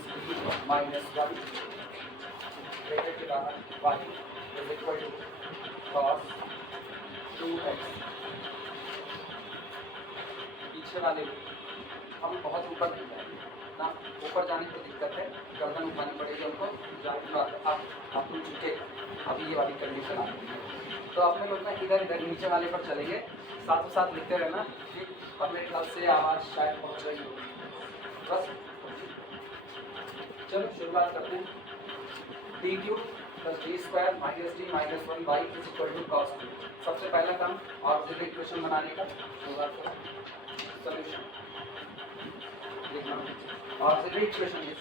Minus B minus 1 bracket के बाहर y is equal to cos 2x। पीछे वाले हम बहुत ऊपर नहीं जाएंगे ना, ऊपर जाने की दिक्कत है, गर्दन उठानी पड़ेगी हमको, जाहिर बात है आप तुम चुके अभी ये वाली कंडीशन आ रही है। तो अपने लोग ना इधर इधर नीचे वाले पर चलेंगे, साथ साथ लिखते रहना ठीक। और मेरे ख्याल से आवाज़ शायद पहुँच रही होगी। बस चलो शुरुआत करते हैं। D cube plus D square minus D minus 1 by is equal to cos 2। सबसे पहला काम ऑक्सिलरी इक्वेशन बनाने का, शुरुआत करो सॉल्यूशन लिखना। ऑक्सिलरी इक्वेशन इज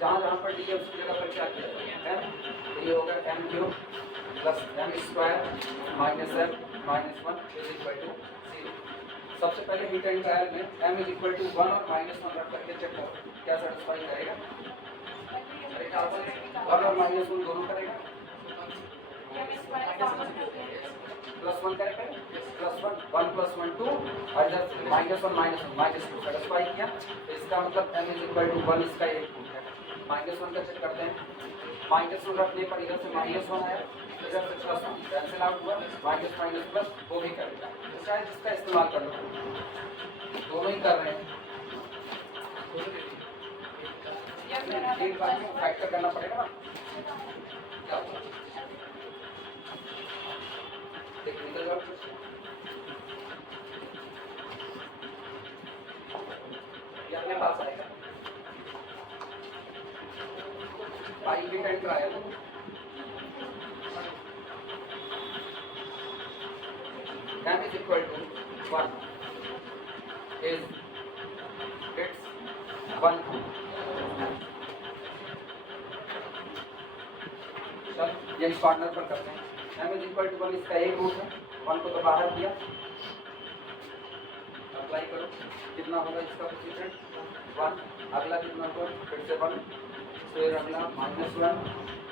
जहाँ जहाँ पर डी है उसकी जगह पर क्या किया जाएगा एम, तो ये होगा m cube plus m square minus m minus 1 is equal to 0। सबसे पहले हीट एंड ट्रायल में एम इज इक्वल टू 1 और माइनस 1 रख करके चेक करो क्या सेटिस्फाई करेगा। अरे क्या 1 और माइनस 1 दोनों करेगा, प्लस 1 करेगा, प्लस 1 प्लस 1 2 और इधर माइनस 1 माइनस 2 सेटिस्फाई किया। तो इसका मतलब m इज इक्वल टू 1 इसका एक रूट है। माइनस 1 का चेक करते हैं, माइनस 1 रखने पर इधर से माइनस 1 आया, इधर से प्लस 1 कैंसिल आउट हुआ, माइनस माइनस प्लस वो भी करेगा। तो शायद इसका इस्तेमाल कर लो, दोनों ही कर रहे हैं। एक बार फैक्टर करना पड़ेगा ना, क्या टेक्निकल वर्क ये अपने पास आएगा। पाई भी एंटर आया तो m is equal to 1 is its 1। चल ये इस कॉर्नर पर करते हैं। m is equal to 1 इसका एक रूट है, 1 को तो बाहर किया, अप्लाई करो कितना होगा इसका कोएफिशिएंट 1, अगला कितना होगा फिर से 1, फिर अगला माइनस 1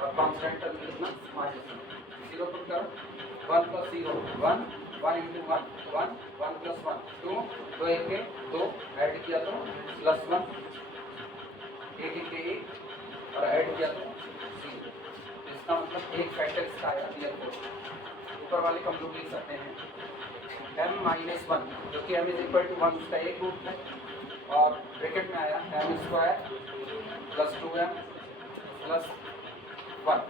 और कांस्टेंट टर्म कितना माइनस 1, 0 पुट करो 1 प्लस 0 1 1 इंटू 1 1 1 प्लस 1 2 2 1 के 2 ऐड किया तो प्लस 1 1 1 के 1 और ऐड किया तो 0। इसका मतलब एक फैक्टर इसका आया क्लियर करो। ऊपर वाले कम लोग लिख सकते हैं m माइनस 1 जो कि m इज इक्वल टू 1 उसका एक रूट है और ब्रैकेट में आया m square plus 2m plus 1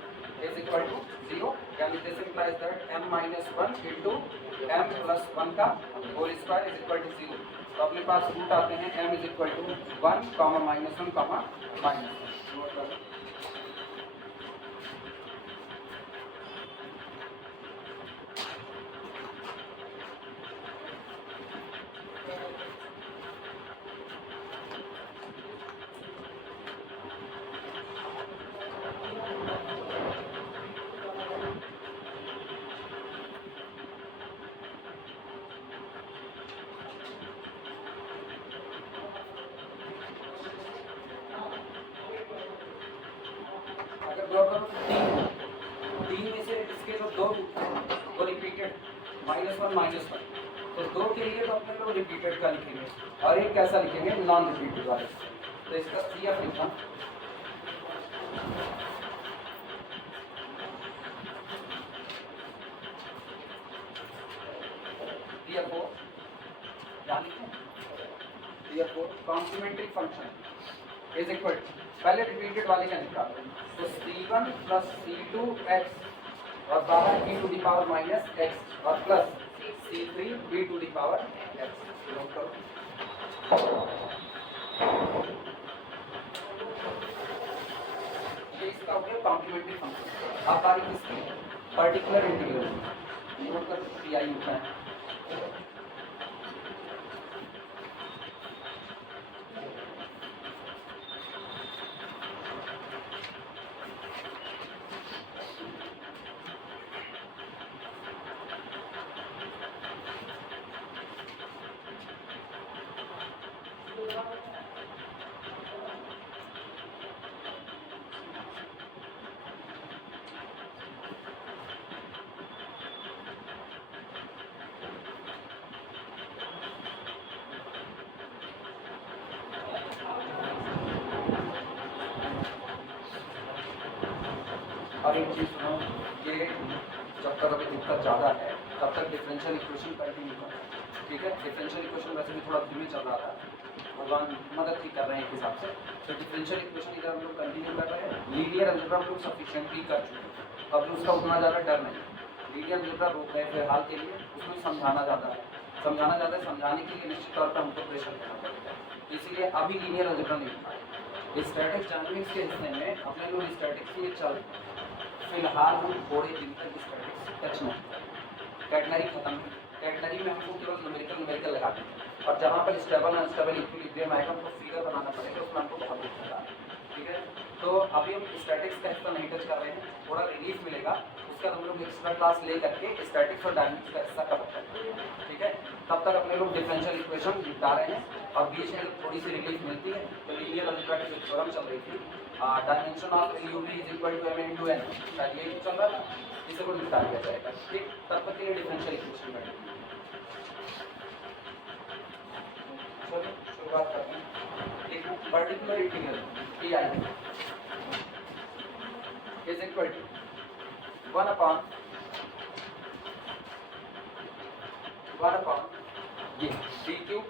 is equal to 0। यानी this implies that m minus 1 into m plus 1 का whole square is equal to 0। तो अपने पास रूट आते हैं m is equal to 1 comma minus 1 comma minus 1। तीन में से इसके जो दो वो रिपीटेड माइनस 1 माइनस 1, तो दो के लिए तो अपने लोग रिपीटेड का लिखेंगे और एक कैसा लिखेंगे नॉन रिपीटेड वाले। तो इसका CF लिखना कॉम्प्लीमेंट्री फंक्शन इज इक्वल पहले रिपीटेड वाले का निकालो तो C1 प्लस C2x और बाहर e to the power minus x और plus C3 e to the power x। Note करो ये इसका हो गया कॉम्प्लीमेंट्री फंक्शन। अब बारी किसकी पर्टिकुलर इंटीग्रल नोट कर PI होता है। और एक चीज़ सुनो, ये जब तक अभी दिक्कत ज़्यादा है तब तक डिफरेंशियल इक्वेशन कंटिन्यू करो, ठीक है। डिफरेंशियल इक्वेशन वैसे भी थोड़ा धीमे चल रहा था, भगवान मदद ही कर रहे हैं एक हिसाब से। तो डिफरेंशियल इक्वेशन इधर हम लोग कंटिन्यू कर रहे हैं। लीनियर अलजेब्रा हम लोग सफिशिएंटली कर चुके हैं, अभी उसका उतना ज़्यादा डर नहीं है। लीनियर अलजेब्रा रोक रहे फिलहाल के लिए, उसमें समझाना ज़्यादा है, समझाने के लिए निश्चित तौर पर हमको प्रेशर देना पड़ेगा, इसीलिए अभी लीनियर अलजेब्रा नहीं उठाए। स्टैटिक्स डायनामिक्स के हिस्से में अपने लोग स्टैटिक्स में चल, फिलहाल हम थोड़े दिन तक स्टैटिक्स टच नहीं, कैटनरी खत्म है। कैटनरी में हमको केवल न्यूमेरिकल लगाते हैं, और जहाँ पर स्टेबल अनस्टेबल इक्विलिब्रियम आएगा हमको फिगर बनाना पड़ेगा, उसमें हमको बहुत कुछ होगा, ठीक है। तो अभी हम स्टैटिक्स का हिस्सा नहीं टच कर रहे हैं, थोड़ा रिलीफ मिलेगा, उसका हम लोग एक्स्ट्रा क्लास ले करके स्टैटिक्स और डायनामिक्स का हिस्सा कवर करेंगे, ठीक है। तब तक अपने लोग डिफरेंशियल इक्वेशन निपटा रहे हैं, और बीच में थोड़ी सी रिलीफ मिलती है तो लीनियर अलजेब्रा की जो थ्योरम चल रही थी, dimension of UV is equal to m into n, शायद यही चल रहा था, इसे को निपटा दिया जाएगा, ठीक। तब तक के लिए डिफरेंशियल इक्वेशन करेंगे। चलो शुरुआत करते हैं। एक particular integral Ti is equal to 1 upon ये D cube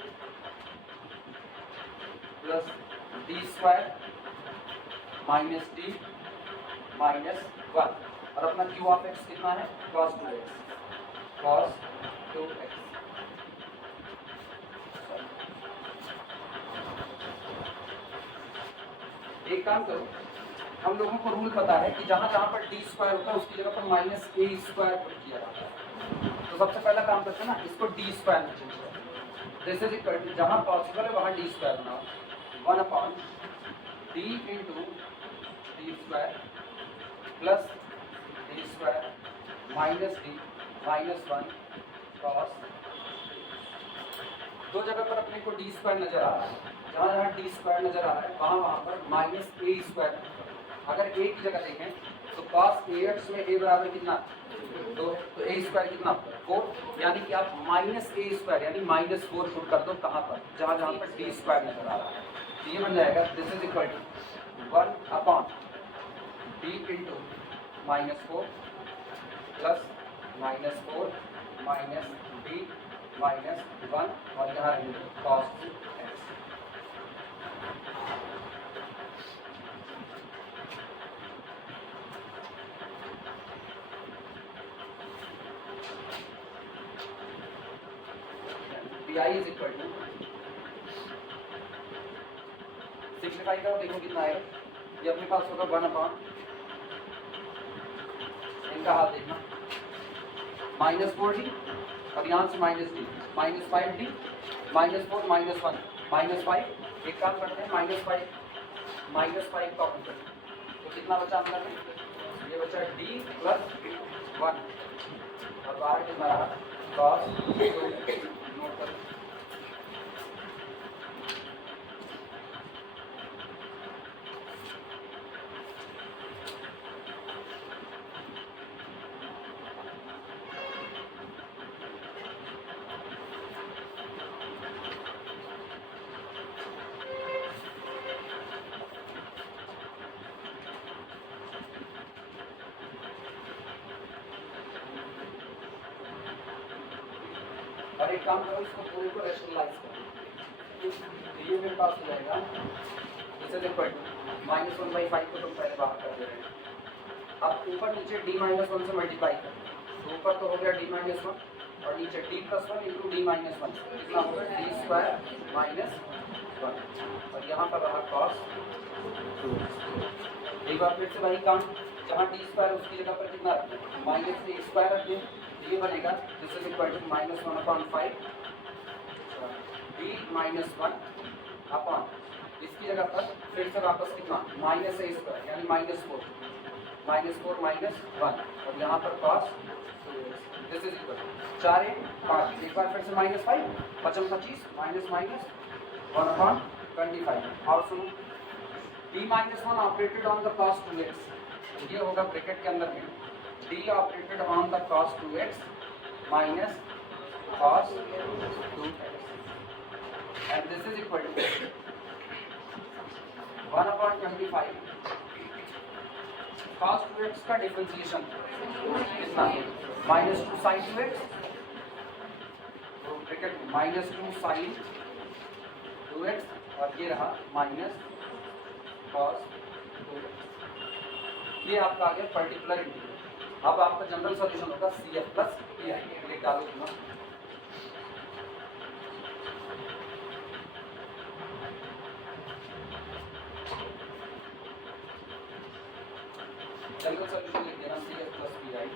plus D square minus D minus 1, और अपना क्यू ऑफ एक्स कितना है, cos 2x। एक काम करो, हम लोगों को रूल पता है कि जहां जहां पर डी स्क्वायर होता है उसकी जगह पर माइनस ए स्क्वायर पुट किया जाता है। तो सबसे पहला काम करते हैं ना, इसको डी स्क्वायर में चेंज करें, जैसे कि जहां पॉसिबल है वहां डी स्क्वायर बनाओ। 1 upon D into D square plus D square minus D minus 1 cos, दो जगह पर अपने को डी स्क्वायर नजर आ रहा है, जहाँ जहाँ डी स्क्वायर नजर आ रहा है वहाँ पर माइनस ए स्क्वायर। अगर ए की जगह देखें तो cos AX में a बराबर कितना 2 है, तो ए स्क्वायर कितना 4, यानी कि आप माइनस ए स्क्वायर यानी -4 पुट कर दो, कहाँ पर, जहाँ जहाँ पर डी स्क्वायर नजर आ रहा है। तो ये बन जाएगा this is equal to 1 upon D into -4 plus -4 minus D minus 1, और यहाँ cos 2x। Pi is equal to, simplify करो देखो कितना आएगा, ये अपने पास होगा 1 अपॉन, इनका हाल देखना, -4d और यहाँ से -d -5d -4 -1 -5, एक काम करते हैं -5 कॉपी करते हैं, तो कितना बचा अंदर में, ये बचा d प्लस 1, और बाहर कितना रहा cos 2, नोट करो। और एक काम करो, इसको पूरे को रैशनलाइज करो, ये मेरे पास हो जाएगा, इसे देखो -1/5 को तुम पहले बाहर कर दे रहे हैं। अब ऊपर नीचे d-1 से मल्टीप्लाई करो, तो ऊपर तो हो गया d-1 और नीचे d+1 इंटू d-1, कितना होगा d² -1, और यहाँ पर रहा cos 2। एक बार फिर से वही काम, जहाँ d² उसकी जगह पर कितना रखते हैं, -a² रखते हैं, ये बनेगा this is equal to -1/5 d -1 upon, इसकी जगह पर फिर से वापस कितना -a² यानी -4 -1, और यहाँ पर cos this is equal 4a 5, एक बार फिर से -5 बचम 25 -1/25। और सुनो d-1 operated on the cos 2x, ये होगा ब्रैकेट के अंदर में d operated on the cos 2x minus cos 2x, and this is equal to 1/25 cos 2x का डिफरेंशिएशन कितना माइनस टू साइन 2x, तो bracket minus two sign 2x और ये रहा माइनस cos 2x। ये आपका आ गया पर्टिकुलर इंटीग्रल। अब आपका जनरल सॉल्यूशन होगा CF प्लस PI, ये डालो दूंगा। जनरल सॉल्यूशन लिख देना CF प्लस PI।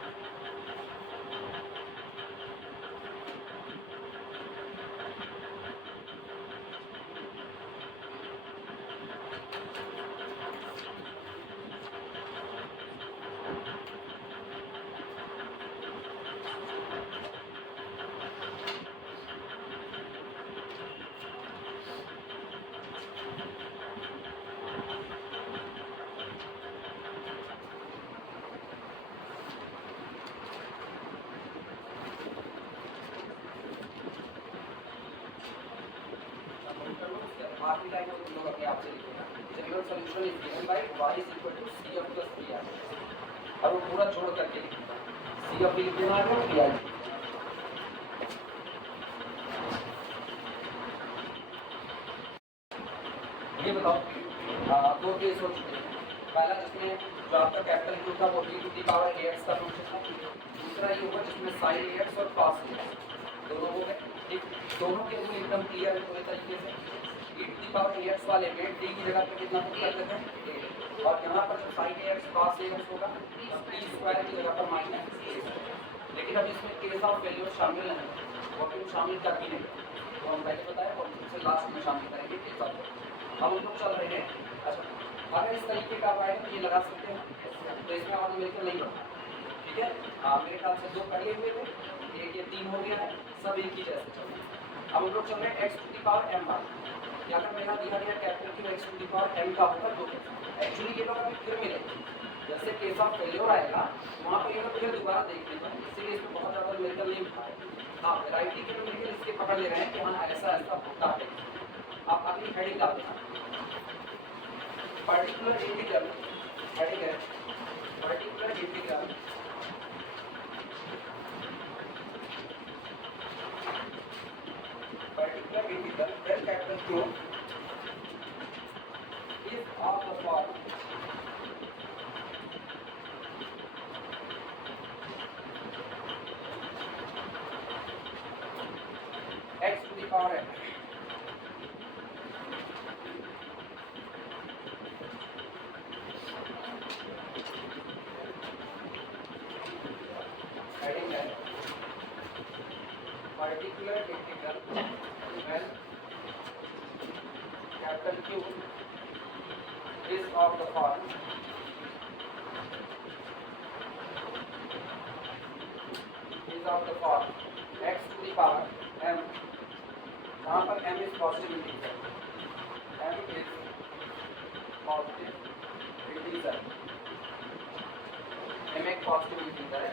आखिरी लाइन में तुम लोग अपने आप से लिखेगा general solution is given by y is equal to CF plus PI, और वो पूरा जोड़ करके लिखना CF भी लिख देना है और PI। ये बताओ दो केस हो चुके हैं। पहला जिसमें जो आपका कैपिटल Q था वो t to the power ax का फंक्शन था, दूसरा ये होगा जिसमें sin ax और cos ax दोनों हो गए। ठीक, दोनों के रूल एकदम क्लियर है पूरे तरीके से। e to the power ax वाले में t की जगह पे कितना पुट कर देते हैं a, और यहाँ पर जो sin ax cos ax होगा t स्क्वायर की जगह पर माइनस a। लेकिन अब इसमें केस ऑफ वैल्यू शामिल नहीं है, वो हम शामिल कर भी नहीं, तो हम पहले बताया और उससे लास्ट में शामिल करेंगे केस ऑफ। अब हम लोग चल रहे हैं। अच्छा, अगर इस तरीके का आएगा तो ये लगा सकते हैं, तो इसमें और मिलकर नहीं होगा। ठीक है, मेरे ख्याल से दो कड़े हुए थे, एक ये 3 हो गया है, सब एक ही जैसे चल रहे हैं। अब हम लोग चल रहे हैं x to the power m बार, या अगर मेरा दिया गया capital Q x to the power m का होगा तो एक्चुअली ये लोग अभी फिर मिलेंगे। जैसे केस ऑफ फेल्योर आएगा वहाँ पर ये लोग फिर दोबारा देख लेते हैं, इसीलिए इसमें बहुत ज़्यादा न्यूमेरिकल नहीं होता है। हाँ, वैरायटी के न्यूमेरिकल इसके पकड़ ले रहे हैं कि हाँ ऐसा ऐसा होता है। आप अगली हेडिंग डाल देना पर्टिकुलर इंटीग्रल, हेडिंग है particular integral when capital Q is of the form x to the power n, heading है particular integral when capital Q is of the form x to the power m, यहाँ पर m is positive integer, m is positive integer, m एक positive integer है,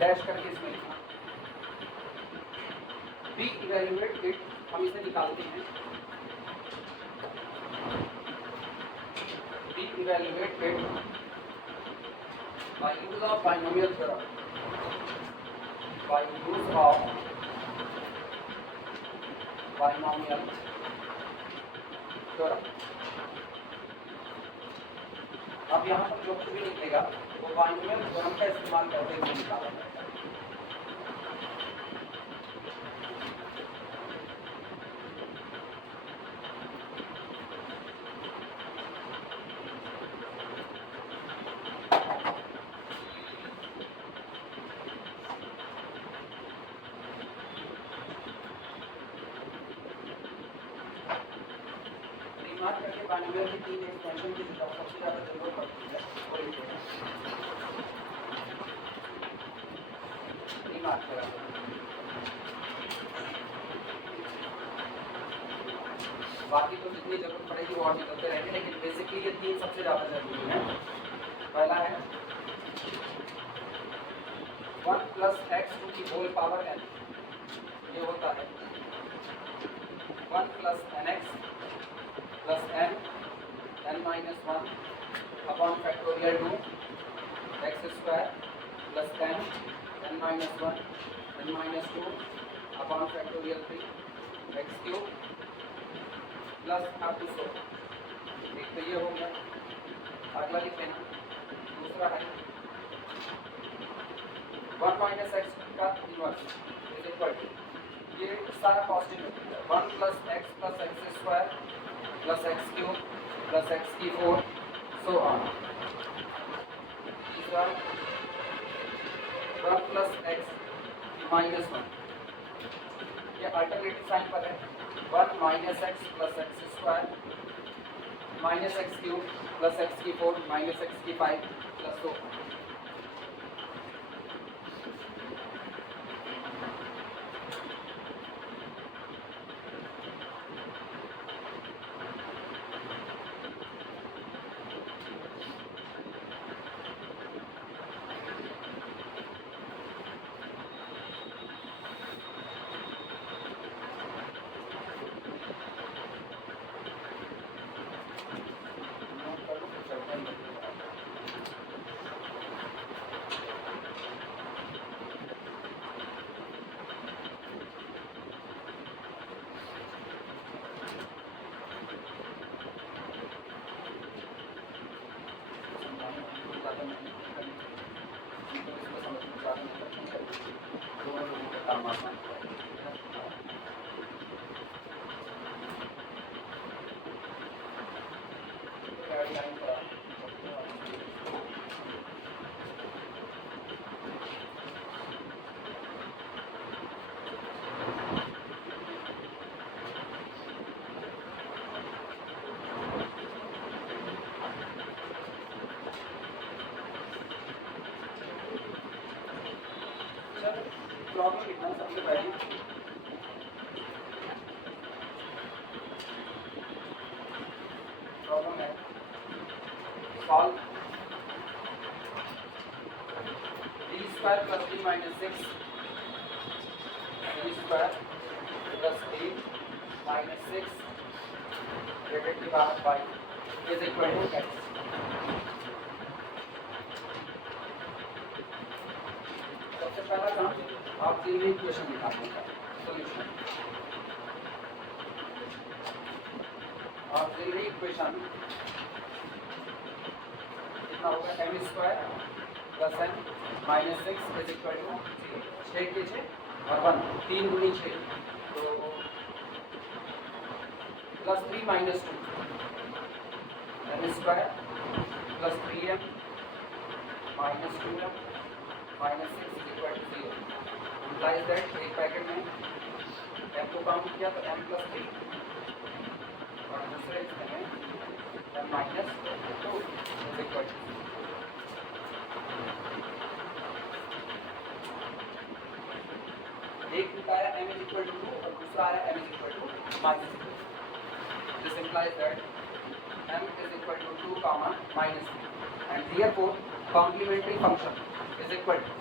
dash करके इसमें लिखना। b evaluate it, हम इसे निकालते हैं, b evaluate it by use of binomial theorem, by use of binomial theorem। अब यहाँ पर जो कुछ भी निकलेगा वो बाइनोमियल थ्योरम का इस्तेमाल करते हुए निकाला जाएगा। मार्क करके बाइनोमियल की तीन एक्सपेंशन की सबसे ज़्यादा जरूरत पड़ती है वो लिखते हैं, मार्क करा। बाकी तो जितनी जरूरत पड़ेगी वो और निकलते रहेंगे, लेकिन बेसिकली ये तीन सबसे ज़्यादा जरूरी है। पहला है 1 plus x to the whole power n, ये होता है 1 plus n x plus n n minus 1 upon minus one n minus two upon factorial 3 x cube plus up to 100। एक तो ये हो गया, अगला लिखते हैं दूसरा है 1 माइनस एक्स का इनवर्स इज इक्वल टू, ये सारा पॉजिटिव है, 1 plus x square plus x cube plus x की 4 सो ऑन। तीसरा 1 प्लस एक्स माइनस 1, ये अल्टरनेटिव साइन पर है, 1 minus x square minus x cube plus x की 4 माइनस एक्स की 5 प्लस 2। प्रॉब्लम लिखना सबसे पहले, प्रॉब्लम है solve D square plus D minus 6 D square plus D minus 6 bracket के बाहर 5 इज इक्वल टू एक्स। सबसे पहला काम ऑक्सिलरी इक्वेशन निकालने का सॉल्यूशन। ऑक्सिलरी इक्वेशन कितना होगा, m square plus n minus 6 is equal to 6 के 6 और 1 3 गुनी 6 तो plus 3 minus 2 m square plus 3m minus 2m minus 6 is equal to 0। implies that एक पैकेट में m को काउंट किया तो m प्लस 3 और दूसरे में m minus 2 is equal to. एक बताया m इज इक्वल टू 2 और दूसरा आया m is equal to minus 2। This implies that m is equal to 2 comma minus 3 and therefore complementary function is equal to,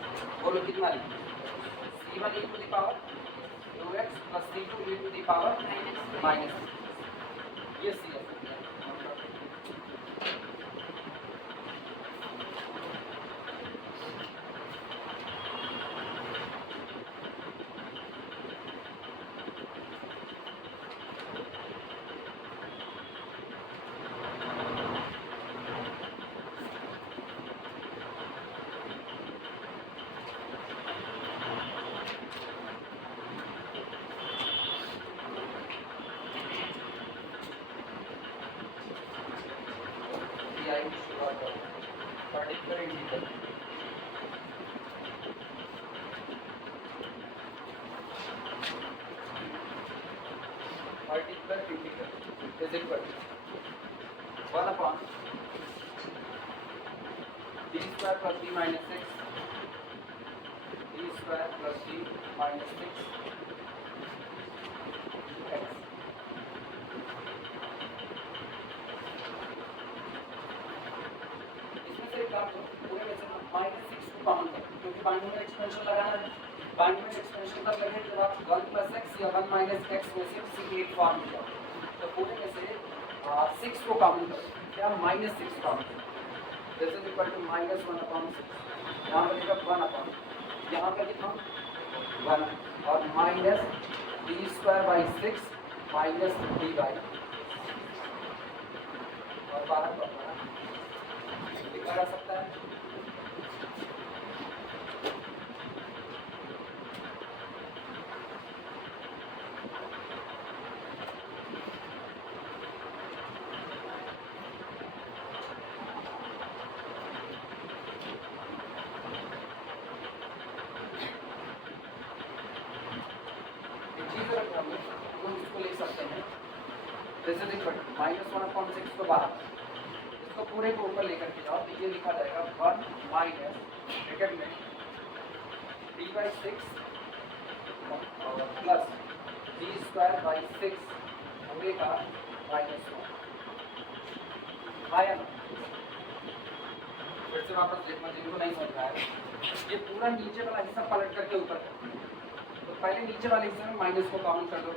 बोलो कितना लिखें, c1 e to the power 2x plus c2 e to the power minus 3। ये c है। particular integral is equal to 1 upon d square plus d minus 6 d square plus d minus 6 x। पूरे में से -6 को common कर, क्योंकि binomial expansion लगाना है। बाइनोमियल एक्सपेंशन तब लगे जब आप 1 + x या 1 - x में से किसी एक फॉर्म में जाओ। तो पूरे में से 6 को कॉमन करो, क्या -6 कॉमन करो, दिस इज इक्वल टू -1/6। यहाँ बनेगा 1/, यहाँ पर कितना 1 और minus D square by 6 minus D by और 12 लिखा जा सकता है। जैसे देखो -1/6 को बाहर इसको पूरे को ऊपर लेकर के जाओ तो ये लिखा जाएगा 1 माइनस ब्रैकेट में D by 6 plus D square by 6 omega -1 आया ना। फिर से वापस देखना जिनको नहीं समझ रहा है, ये पूरा नीचे वाला हिस्सा पलट करके ऊपर तो पहले नीचे वाले हिस्से में माइनस को कॉमन कर दो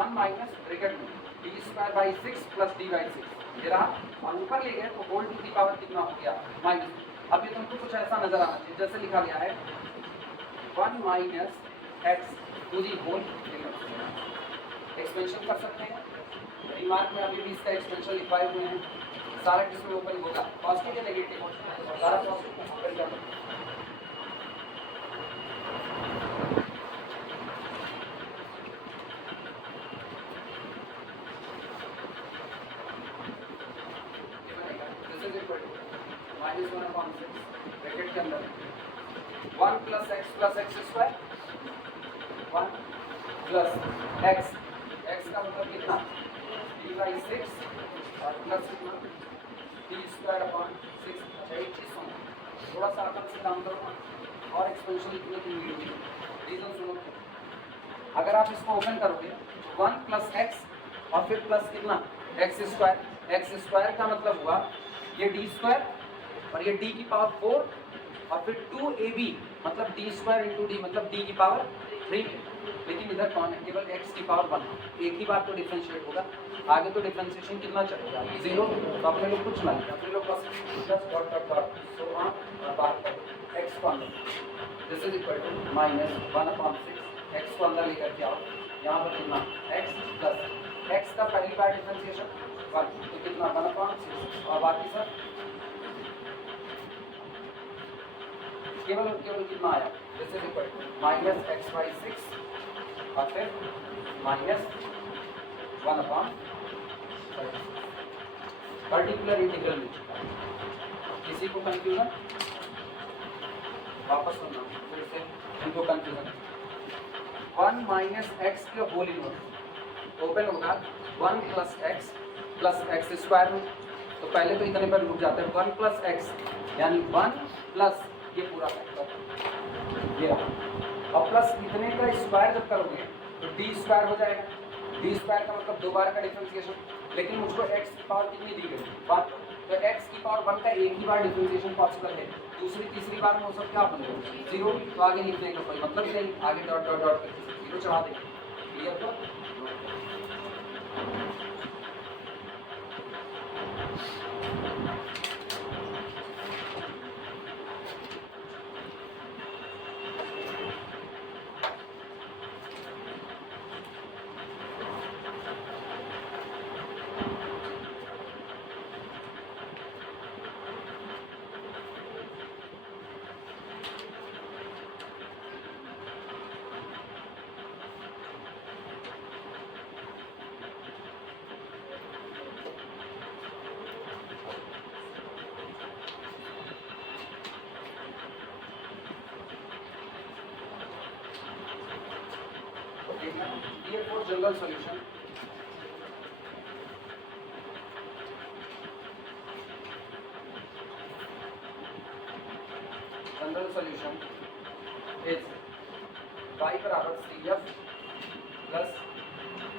1 माइनस ब्रैकेट में D square by 6 plus D by 6 ये रहा और ऊपर ले गए तो होल टू दी पावर कितना हो गया माइनस। अब ये तुमको कुछ ऐसा नजर आना चाहिए जैसे लिखा गया है 1 minus x to the whole. Expansion कर सकते हैं, रिमार्क में अभी भी इसका एक्सपेंशन लिखवाए हुए हैं। सारा किसमें ऊपर ही होगा पॉजिटिव या नेगेटिव, सारा पॉजिटिव। -1/6 ब्रैकेट के अंदर 1 plus x square 1 plus x का मतलब कितना डी बाई 6 और प्लस कितना डी स्क्वायर अपॉन 6। अच्छा एक चीज़ सुनो, थोड़ा सा अकल से काम करो ना और एक्सपेंशन लिखने की वीडियो रीजन सुनो। अगर आप इसको ओपन करोगे 1 प्लस एक्स और फिर प्लस कितना एक्स स्क्वायर का मतलब हुआ ये डी स्क्वायर और ये d की पावर 4 और फिर 2ab मतलब d स्क्वायर इंटू डी मतलब d की पावर 3। लेकिन इधर कौन है केवल x की पावर 1, एक ही बार तो डिफरेंशिएट होगा, आगे तो डिफरेंशिएशन कितना चलेगा 0। तो अपने लोग कुछ नहीं अपने लोग बस plus dot dot dot so और बाहर करो x को अंदर this is equal to -1/6 x को अंदर लेकर के आओ यहाँ पर कितना x प्लस x का पहली बार डिफरेंशिएशन 1 तो कितना 1/6 और बाकी सब केवल कितना आया जैसे -x/6 और फिर -1/30 पर्टिकुलर इंटीग्रल में किसी को कंफ्यूजन वापस सुनना फिर से इनको कंफ्यूजन 1 माइनस एक्स के होल इनवर्स ओपन होगा 1 प्लस एक्स स्क्वायर में तो पहले तो इतने पर रुक जाते हैं 1 प्लस एक्स यानी 1 प्लस ये पूरा फैक्टर ये और प्लस इतने का स्क्वायर जब करोगे तो डी स्क्वायर हो जाएगा। डी स्क्वायर का मतलब दोबारा का डिफरेंशिएशन, लेकिन मुझको एक्स की पावर कितनी दी गई 1 तो एक्स की पावर 1 का एक ही बार डिफरेंशिएशन पॉसिबल है, दूसरी तीसरी बार में वो सब क्या बन गए 0 तो आगे लिखने का कोई मतलब नहीं, आगे डॉट डॉट डॉट करके 0 चढ़ा देंगे। क्लियर तो Here for general solution, is y बराबर CF प्लस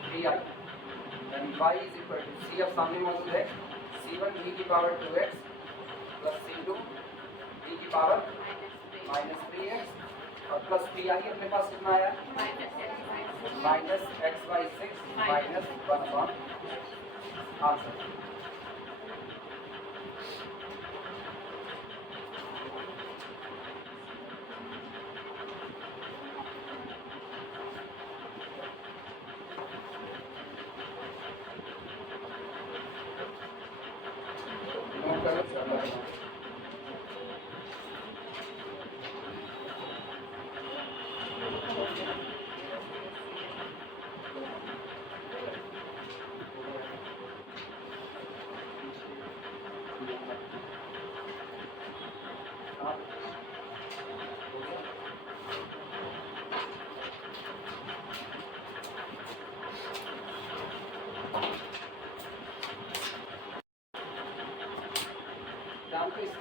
BI यानी y is equal to CF सामने मौजूद है C1 e की power 2x plus C2 e की पावर -3x और प्लस BI अपने पास कितना आया -x/6 -1/, आंसर।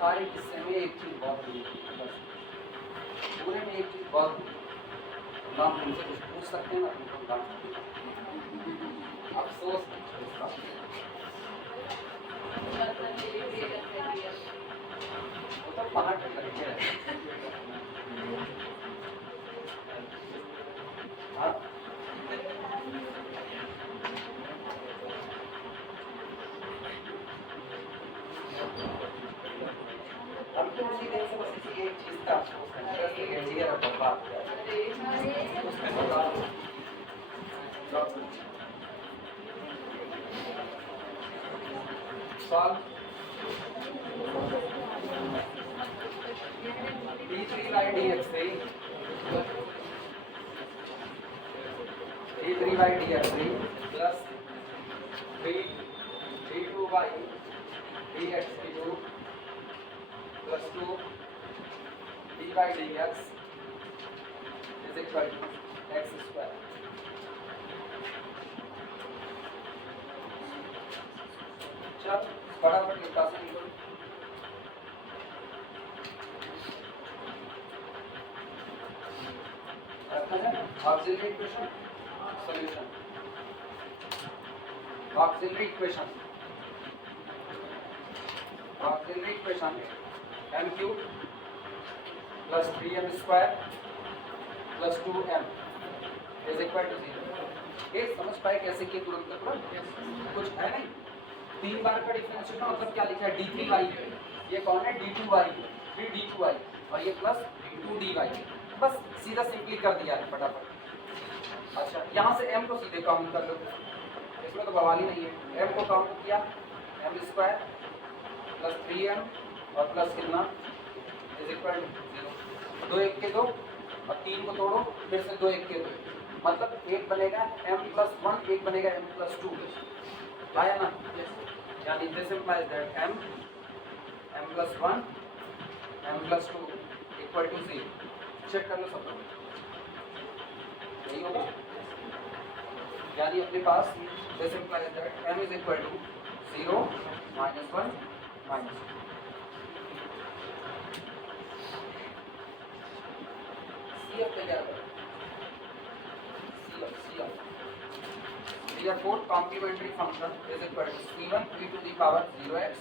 सारे किस्से में एक चीज बहुत बुरी है, बस पूरे में एक चीज बहुत बुरी है। तो आप उनसे कुछ पूछ सकते हैं ना, तुमको डांट सकते हैं। अफसोस है इसका। वो तो पहाड़ पे लगे हैं। हाँ? हम तो उसी दिन से बस इसी एक चीज का अफसोस है, मेरा सेकेंड ईयर अब बर्बाद हो गया। उसमें बर्बाद solve d3/dx3 d3/dx3 plus 3d2/dx2 plus 2 d/dx is equal to x square. चल फटाफट निकाल निकल। Auxiliary equation solution. Auxiliary equation. Auxiliary equation m cube plus 3m square plus 2m is equal to 0. ये समझ पाए कैसे किए तुरंत तुरंत? कुछ है नहीं। 3 बार का डिफरेंशियल का मतलब क्या लिखा है? d3y। ये कौन है? d2y, 3d2y और ये प्लस 2dy। बस सीधा सिंपली कर दिया है फटाफट। अच्छा यहाँ से m को सीधे काउंट कर लो, इसमें तो बवाल ही नहीं है। m को काउंट किया m स्क्वायर प्लस 3m और प्लस कितना इज इक्वल टू 0। 2 1 के 2 और 3 को तोड़ो, फिर से 2 1 के 2, मतलब एक बनेगा m+1, एक बनेगा m+2। आया ना? यानी this implies that m+1 m+2 equal to 0। Check कर लो सब लोग, यही होगा। यानी अपने पास this implies that m is equal to 0 -1 -2। CF तैयार करो। CF therefore complementary function is equal to c1 e to the power 0x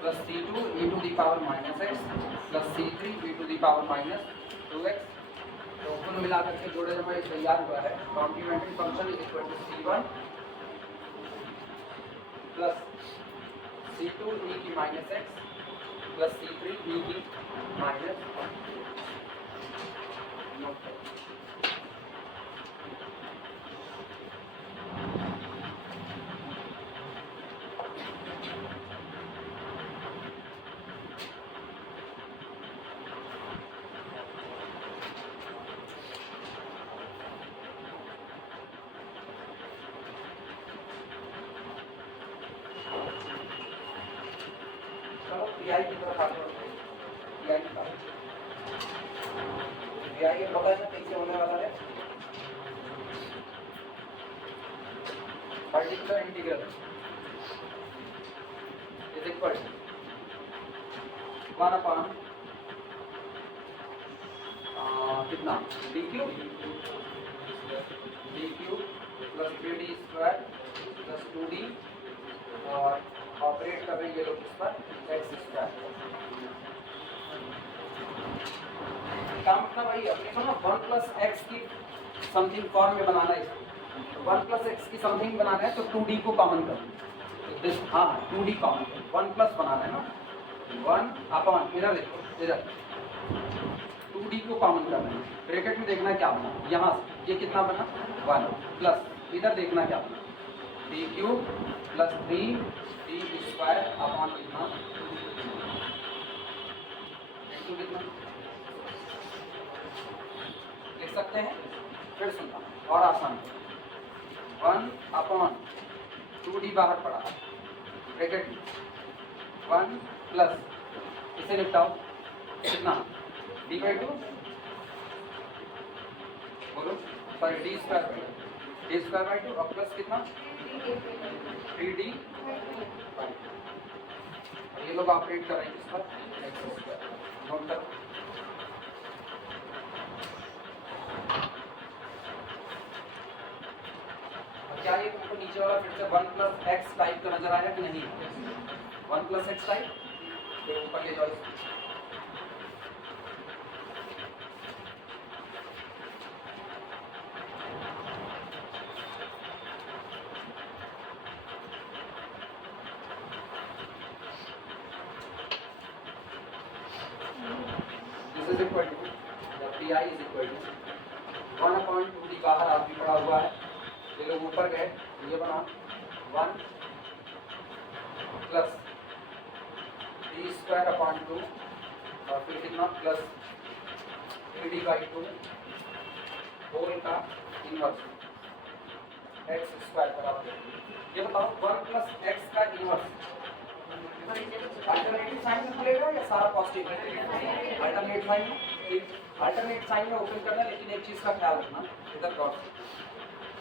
plus c2 e to the power -x plus c3 e to the power -2x। तो कुल मिलाकर के जोड़े हमारे तैयार हुआ है। Complementary function is equal to c1 plus c2 e की -x प्लस c3 e की -1। पीआई की तरफ आगे पीआई की तरफ पीआई ये पता है कैसे होने वाला है? Particular integral is equal to 1 upon कितना d cube plus 3d square plus 2d और ऑपरेट कर रहे हैं ये लोग इस पर x स्क्वायर। काम मतलब वही अपने को ना 1 प्लस एक्स की समथिंग फॉर्म में बनाना है। इसको 1 प्लस एक्स की समथिंग बनाना है तो 2d को कॉमन कर, हाँ 2d कॉमन कर, 1 प्लस बनाना है ना। 1 अपॉन इधर देखो, इधर 2d को कॉमन करना है। ब्रैकेट में देखना क्या बना, यहाँ से ये कितना बना 1 प्लस इधर देखना क्या बना d cube plus 3d square upon कितना कितना लिख सकते हैं। फिर सुनना और आसान, 1 अपॉन 2d बाहर पड़ा ब्रैकेट 1 प्लस इसे निपटाओ कितना d/2 बोलो, सॉरी d² और प्लस कितना 3d। ये लोग ऑपरेट कर रहे हैं किस पर, एक्स स्क्वायर। नोट करो, क्या ये तुमको नीचे वाला फिर से 1 प्लस एक्स टाइप का नजर आया कि नहीं? 1 प्लस एक्स टाइप, तो ऊपर ले जाओ इसको। This is equal to the pi is equal to 1/2d बाहर आप भी पड़ा हुआ है, ये लोग ऊपर गए, ये बना 1 प्लस d स्क्वायर अपॉन 2 और फिर कितना प्लस 3d/2 होल का इनवर्स x स्क्वायर बराबर। ये बताओ 1 प्लस x का इनवर्स अल्टरनेटिव साइन में खुलेगा या सारा पॉजिटिव? अल्टरनेट साइन में, ठीक, अल्टरनेट साइन में ओपन करना, लेकिन एक चीज का ख्याल रखना, इधर डॉट,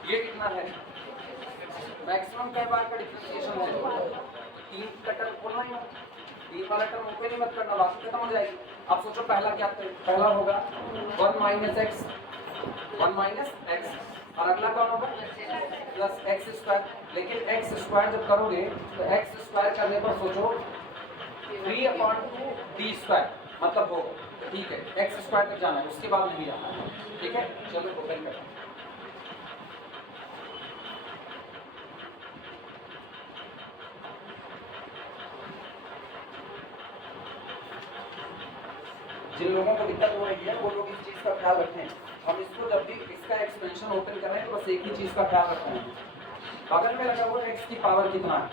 ये कितना है, मैक्सिमम कई बार का डिफरेंशिएशन है, 3 का टर्म खोलना ही मत, 3 वाला टर्म ओपन ही मत करना, बाकी खत्म हो जाएगी। अब सोचो पहला क्या, पहला होगा 1 माइनस एक्स, 1 माइनस एक्स, और अगला कौन होगा प्लस एक्स स्क्वायर। लेकिन एक्स स्क्वायर जब करोगे तो एक्स स्क्वायर करने पर सोचो 3/2 डी स्क्वायर मतलब हो, ठीक है, एक्स स्क्वायर तक जाना है, उसके बाद नहीं जाना है, ठीक है। चलो ओपन करते हैं। जिन लोगों को दिक्कत हो रही है वो लोग इस चीज़ का ख्याल रखें, हम इसको जब भी इसका एक्सपेंशन ओपन कर रहे हैं तो बस एक ही चीज़ का ख्याल रखना है, बगल में लगा हुआ x की पावर कितना है।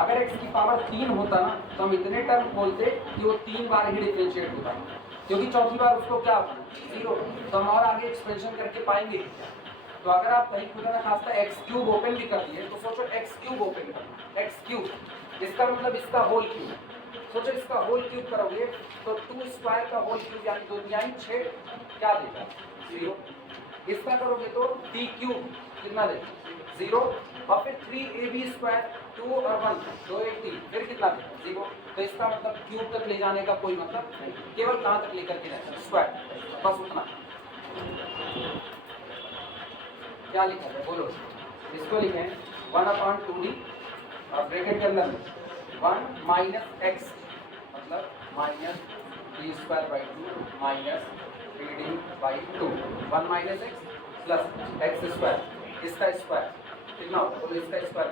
अगर x की पावर 3 होता ना तो हम इतने टर्म बोलते कि वो 3 बार ही डिफरेंशिएट होता, क्योंकि चौथी बार उसको क्या होता है 0, तो हम और आगे एक्सपेंशन करके पाएंगे। तो अगर आप कहीं खुदा ना खास्ता एक्स क्यूब ओपन भी कर दिए तो सोचो एक्स क्यूब ओपन करना, एक्स क्यूब, इसका मतलब इसका होल क्यूब, सोचो इसका होल क्यूब करोगे तो 2 स्क्वायर का होल क्यूब यानी 2 यानी 6 क्या देगा 0। इसका करोगे तो d क्यूब कितना देगा 0, और फिर 3ab स्क्वायर 2 और 1 2 1 3 फिर कितना देगा 0। तो इसका मतलब क्यूब तक ले जाने का कोई मतलब नहीं, केवल कहाँ तक लेकर के रहता स्क्वायर, बस उतना। क्या लिखा है बोलो, इसको लिखे 1/2d और ब्रैकेट के अंदर 1 माइनस एक्स मतलब minus d square by 2 minus 3d/2, 1 minus x plus x square, इसका स्क्वायर कितना होगा बोलो, इसका स्क्वायर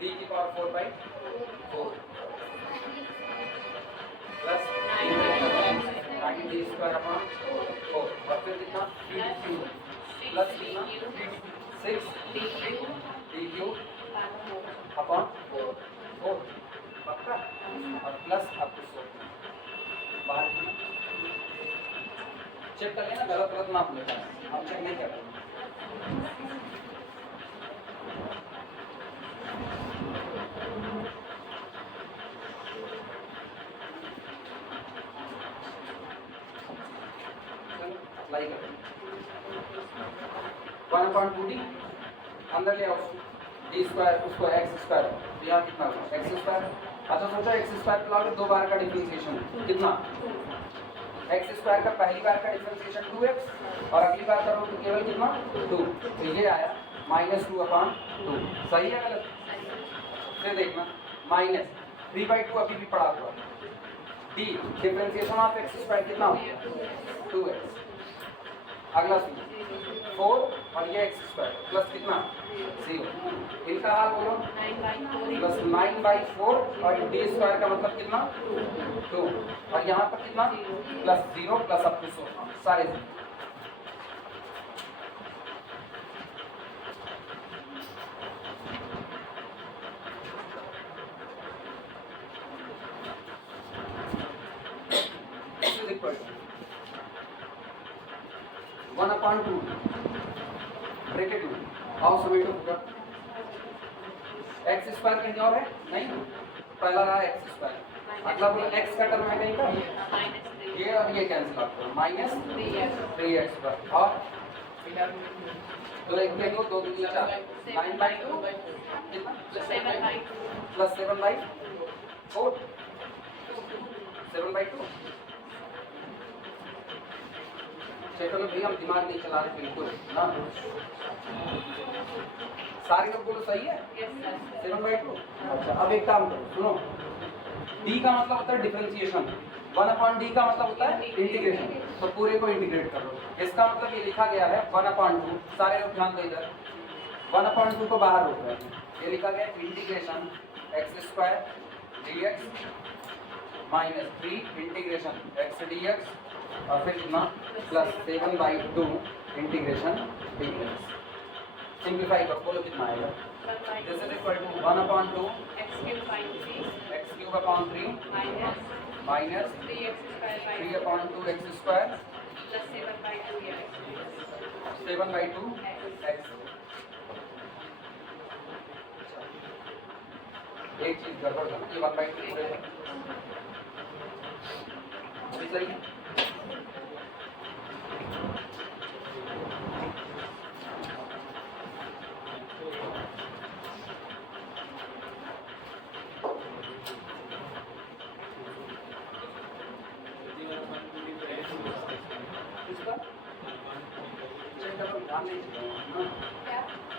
d की power 4/4 plus 9d square upon 4 और फिर कितना d प्लस कितना 6d क्यूब अपॉन 4 पक्का, और प्लस आपको बाहर चेक कर लेना, गलत गलत ना भूले, आप चेक नहीं कर अप्लाई कर 1/2d अंदर ले आओ, डी स्क्वायर उसको एक्स स्क्वायर, यहाँ कितना होगा एक्स स्क्वायर। अच्छा सोचो एक्स स्क्वायर के लाओगे 2 बार का डिफरेंशिएशन कितना, एक्स स्क्वायर का पहली बार का डिफरेंशिएशन 2x और अगली बार करो तो केवल कितना 2, तो ये आया -2/2, सही है गलत? फिर देखना माइनस 3/2 अभी भी पड़ा हुआ, D differentiation of x square कितना होगा 2x, अगला 4 और ये एक्स स्क्वायर प्लस कितना 0, इनका हाल बोलो प्लस 9/4 और डी स्क्वायर का मतलब कितना 2 और यहाँ पर कितना प्लस 0 प्लस अप टू 100 सारे 0। वन अपॉन 2 ब्रैकेट में आओ समेटो पूरा, एक्स स्क्वायर कहीं और है नहीं, पहला रहा एक्स स्क्वायर, अगला बोला एक्स का टर्म है कहीं का, ये और ये कैंसिल आउट करो -3x और तो एक में दो दो दूनी 4 9/2 कितना प्लस 7/4 7/2। चलो भाई हम दिमाग नहीं चला रहे बिल्कुल ना, सारे लोग बोलो सही है 7/2। अच्छा अब एक काम करो सुनो, d का मतलब होता है डिफरेंशिएशन, 1/d का मतलब होता है इंटीग्रेशन, तो पूरे को इंटीग्रेट कर लो। इसका मतलब ये लिखा गया है 1/2, सारे लोग ध्यान दो इधर, 1/2 को बाहर रोक रहे हैं, ये लिखा गया है integration x² dx minus 3 integration x dx और फिर कितना प्लस 7/2 इंटीग्रेशन dx। सिंप्लीफाई करो, बोलो कितना आएगा, this is equal to 1/2 x³ minus 3/2 x² 7/2 x। एक चीज गड़बड़ है ना, ये 1/2 पूरे अभी सही है।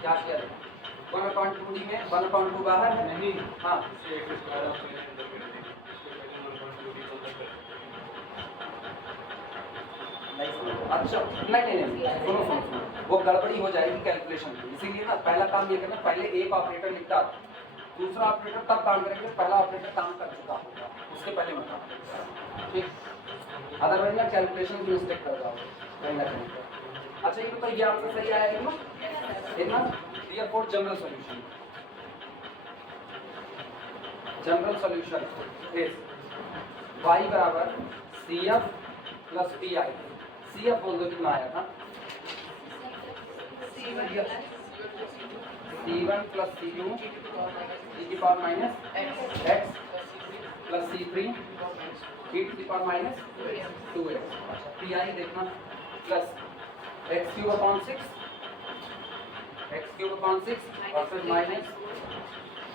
क्या किया 1/2d में 1/2 बाहर है नहीं, हाँ अच्छा नहीं सुनो, वो गड़बड़ी हो जाएगी कैलकुलेशन की, इसीलिए ना पहला काम ये करना, पहले एक ऑपरेटर निपटा, दूसरा ऑपरेटर तब काम करेंगे, पहला ऑपरेटर काम कर चुका होगा, उसके पहले मत काम, ठीक, अदरवाइज ना कैलकुलेशन की मिस्टेक कर जाओगे कहीं ना कहीं। अच्छा ये बताइए ये आपका सही आया इतना therefore general solution is y बराबर CF प्लस PI। CF बोल दो कितना आया था, C1 प्लस CU e की power minus x plus C3 e की पावर माइनस 2x। अच्छा PI देखना प्लस x³ और फिर माइनस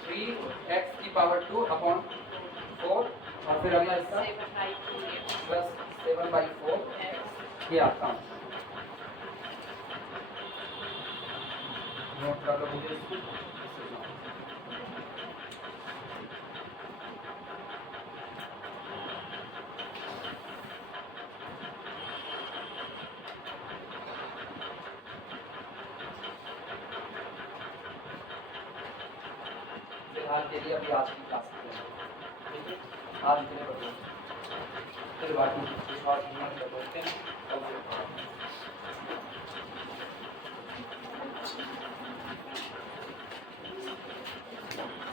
3x की पावर 2/4 और फिर अगला इसका प्लस 7/4। ये आपका नोट कर लो मुझे इसको। फिलहाल के लिए अभी आज की क्लास ठीक है, आज इतने बजे फिर बाद में कुछ और कर सकते हैं।